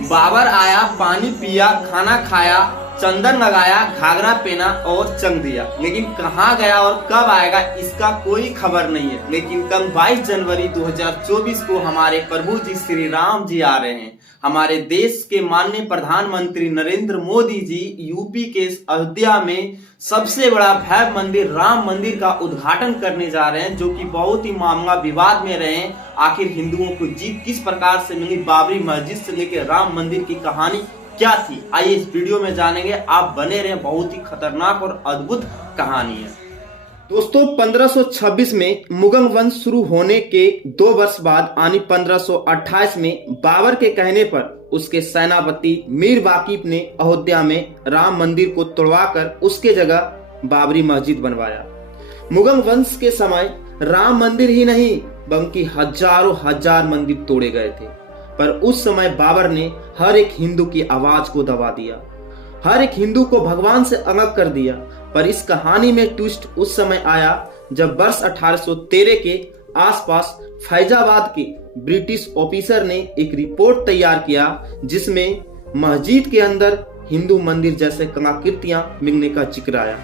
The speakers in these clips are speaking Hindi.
बाबर आया, पानी पिया, खाना खाया, चंदन लगाया, घाघरा पहना और चंग दिया, लेकिन कहाँ गया और कब आएगा इसका कोई खबर नहीं है। लेकिन कल 22 जनवरी 2024 को हमारे प्रभु जी श्री राम जी आ रहे हैं। हमारे देश के माननीय प्रधानमंत्री नरेंद्र मोदी जी यूपी के अयोध्या में सबसे बड़ा भव्य मंदिर राम मंदिर का उद्घाटन करने जा रहे हैं, जो कि बहुत ही मामला विवाद में रहे। आखिर हिंदुओं को जीत किस प्रकार से मिली, बाबरी मस्जिद से लेकर राम मंदिर की कहानी क्या थी, आइए इस वीडियो में जानेंगे। आप बने रहें, बहुत ही खतरनाक और अद्भुत कहानी है। दोस्तों 1526 में मुगल वंश शुरू होने के 2 वर्ष बाद यानी 1528 में बाबर के कहने पर उसके सेनापति मीर वाकिफ ने अयोध्या में राम मंदिर को तोड़वाकर उसके जगह बाबरी मस्जिद बनवाया। मुगल वंश के समय राम मंदिर ही नहीं बल्कि हजारों हजार मंदिर तोड़े गए थे, पर उस समय बाबर ने हर एक हिंदू की आवाज को दबा दिया, हर एक हिंदू को भगवान से अलग कर दिया। पर इस कहानी में ट्विस्ट उस समय आया जब वर्ष 1813 के आसपास फैजाबाद के ब्रिटिश ऑफिसर ने एक रिपोर्ट तैयार किया, जिसमें मस्जिद के अंदर हिंदू मंदिर जैसे कलाकृतियां मिलने का जिक्र आया।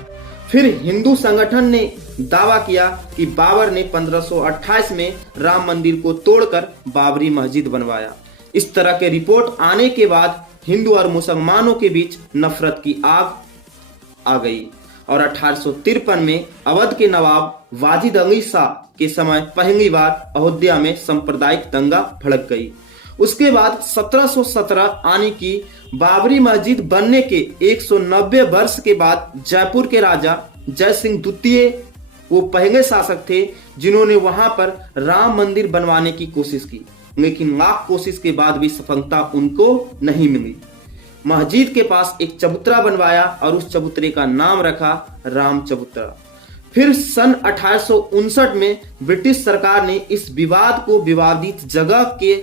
फिर हिंदू संगठन ने दावा किया कि बाबर ने 1528 में राम मंदिर को तोड़कर बाबरी मस्जिद बनवाया। इस तरह के रिपोर्ट आने के बाद हिंदू और मुसलमानों के बीच नफरत की आग आ गई और 1853 में अवध के नवाब वाजिद अली शाह के समय पहली बार अयोध्या में सांप्रदायिक दंगा भड़क गई। उसके बाद 1717 यानी कि बाबरी मस्जिद बनने के 190 वर्ष के बाद जयपुर के राजा जय सिंह द्वितीय वो पहले शासक थे जिन्होंने वहां पर राम मंदिर बनवाने की कोशिश की, लेकिन लाख कोशिश के बाद भी सफलता उनको नहीं मिली। मस्जिद के पास एक चबूतरा बनवाया और उस चबूतरे का नाम रखा राम चबूतरा। फिर सन 1859 में ब्रिटिश सरकार ने इस विवाद को विवादित जगह के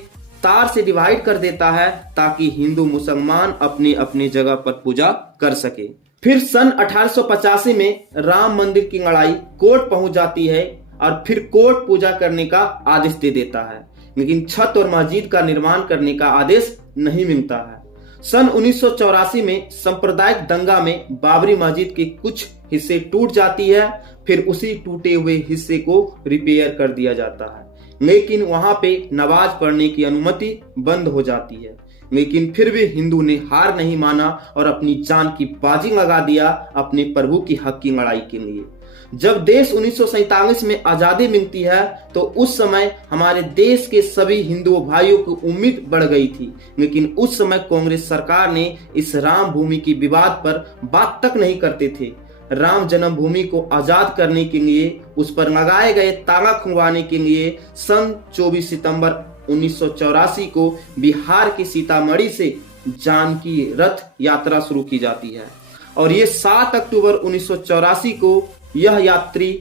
तार से डिवाइड कर देता है ताकि हिंदू मुसलमान अपने अपने जगह पर पूजा कर सके। फिर सन 1885 में राम मंदिर की लड़ाई कोर्ट पहुंच जाती है और फिर कोर्ट पूजा करने का आदेश दे देता है, लेकिन छत और मस्जिद का निर्माण करने का आदेश नहीं मिलता है। सन 1984 में सांप्रदायिक दंगा में बाबरी मस्जिद के कुछ हिस्से टूट जाती है, फिर उसी टूटे हुए हिस्से को रिपेयर कर दिया जाता है, लेकिन वहां पे नमाज पढ़ने की अनुमति बंद हो जाती है। लेकिन फिर भी हिंदू ने हार नहीं माना और अपनी जान की बाजी लगा दिया अपने प्रभु की हक की लड़ाई के लिए। जब देश 1947 में आजादी मिलती है तो उस समय हमारे देश के सभी हिंदू भाइयों की उम्मीद बढ़ गई थी, लेकिन उस समय कांग्रेस सरकार ने इस राम भूमि की विवाद पर बात तक नहीं करते थे। राम जन्मभूमि को आजाद करने के लिए उस पर लगाए गए ताला खुलवाने के लिए सन 24 सितंबर 1984 को बिहार के सीतामढ़ी से जानकी रथ यात्रा शुरू की जाती है और ये 7 अक्टूबर 1984 को यह यात्री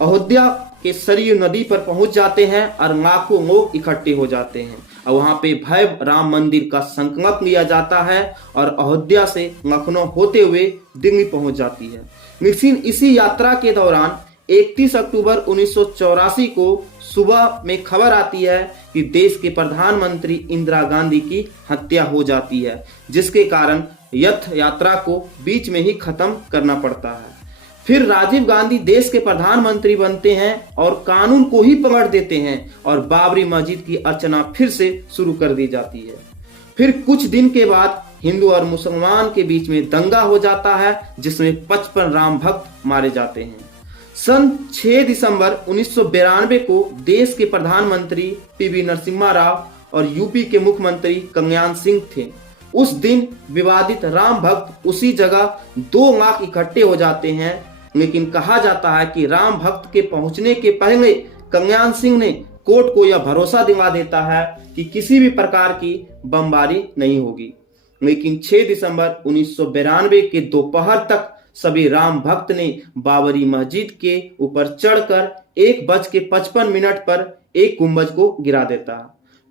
अयोध्या के सरयू नदी पर पहुंच जाते हैं और लाखों लोग इकट्ठे हो जाते हैं और वहां पे भव्य राम मंदिर का संकल्प लिया जाता है और अयोध्या से लखनऊ होते हुए दिल्ली पहुंच जाती है। लेकिन इसी यात्रा के दौरान 31 अक्टूबर 1984 को सुबह में खबर आती है कि देश के प्रधानमंत्री इंदिरा गांधी की हत्या हो जाती है, जिसके कारण यथ यात्रा को बीच में ही खत्म करना पड़ता है। फिर राजीव गांधी देश के प्रधानमंत्री बनते हैं और कानून को ही पकड़ देते हैं और बाबरी मस्जिद की अर्चना फिर से शुरू कर दी जाती है। फिर कुछ दिन के बाद हिंदू और मुसलमान के बीच में दंगा हो जाता है, जिसमें 55 राम भक्त मारे जाते हैं। सन 6 दिसंबर 1992 को देश के प्रधानमंत्री पीवी नरसिम्हा राव और यूपी के मुख्यमंत्री कल्याण सिंह थे। उस दिन विवादित राम भक्त उसी जगह 2 लाख इकट्ठे हो जाते हैं, लेकिन कहा जाता है कि राम भक्त के पहुंचने के पहले कल्याण सिंह ने कोर्ट को यह भरोसा दिला देता है कि किसी भी प्रकार की बमबारी नहीं होगी। लेकिन 6 दिसंबर 1992 के दोपहर तक सभी राम भक्त ने बाबरी मस्जिद के ऊपर चढ़कर 1:55 पर एक गुंबज को गिरा देता।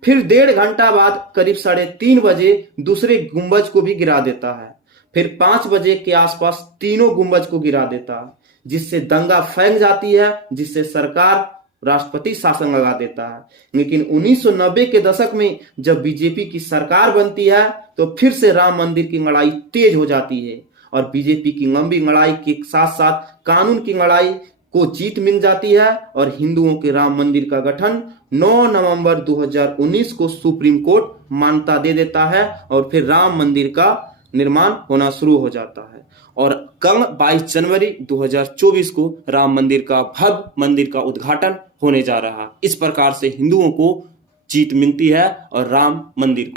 फिर 1.5 घंटा बाद करीब 3:30 बजे दूसरे गुंबज को भी गिरा देता है। फिर 5 बजे के आसपास तीनों गुंबज को गिरा देता, जिससे दंगा फैल जाती है, जिससे सरकार राष्ट्रपति शासन लगा देता है। लेकिन 1990 के दशक में जब बीजेपी की सरकार बनती है तो फिर से राम मंदिर की लड़ाई तेज हो जाती है और बीजेपी की लंबी लड़ाई के साथ साथ कानून की लड़ाई को जीत मिल जाती है और हिंदुओं के राम मंदिर का गठन 9 नवंबर 2019 को सुप्रीम कोर्ट मान्यता दे देता है और फिर राम मंदिर का निर्माण होना शुरू हो जाता है। और कल 22 जनवरी 2024 को राम मंदिर का भव्य मंदिर का उद्घाटन होने जा रहा है। इस प्रकार से हिंदुओं को जीत मिलती है और राम मंदिर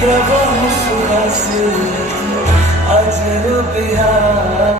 प्रभु सुरसिल अजर बिहार।